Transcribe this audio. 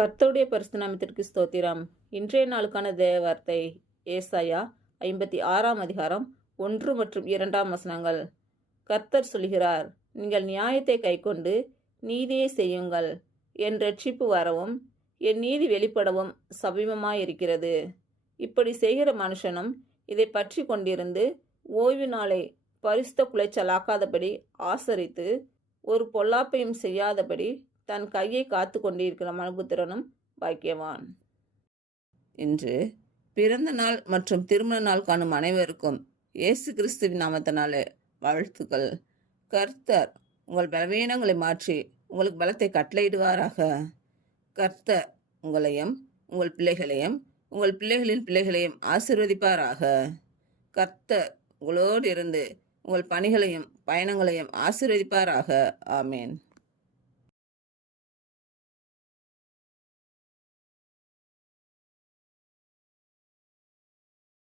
கர்த்தருடைய பரிசுத்த நாமத்திற்கு ஸ்தோத்திரம். இன்றைய நாளுக்கான தேவ வார்த்தை ஏசாயா 56ஆம் அதிகாரம் 1 மற்றும் 2ஆம் வசனங்கள். கர்த்தர் சொல்கிறார், நீங்கள் நியாயத்தை கைக்கொண்டு நீதியை செய்யுங்கள். என் இரட்சிப்பு வரவும் என் நீதி வெளிப்படவும் சமீபமாயிருக்கிறது. இப்படி செய்கிற மனுஷனும் இதை பற்றி கொண்டிருந்து ஓய்வு நாளை பரிசுத்த குலைச்சலாக்காதபடி ஆசரித்து ஒரு பொல்லாப்பையும் செய்யாதபடி தன் கையை காத்து கொண்டிருக்கிற மனுபுத்திரனும் பாக்கியவான். இன்று பிறந்த நாள் மற்றும் திருமண நாள் காணும் அனைவருக்கும் இயேசு கிறிஸ்துவின் நாமத்தினாலே வாழ்த்துக்கள். கர்த்தர் உங்கள் பலவீனங்களை மாற்றி உங்களுக்கு பலத்தை கட்டளையிடுவாராக. கர்த்தர் உங்களையும் உங்கள் பிள்ளைகளையும் உங்கள் பிள்ளைகளின் பிள்ளைகளையும் ஆசீர்வதிப்பாராக. கர்த்தர் உங்களோடு இருந்து உங்கள் பணிகளையும் பயணங்களையும் ஆசீர்வதிப்பாராக. ஆமேன்.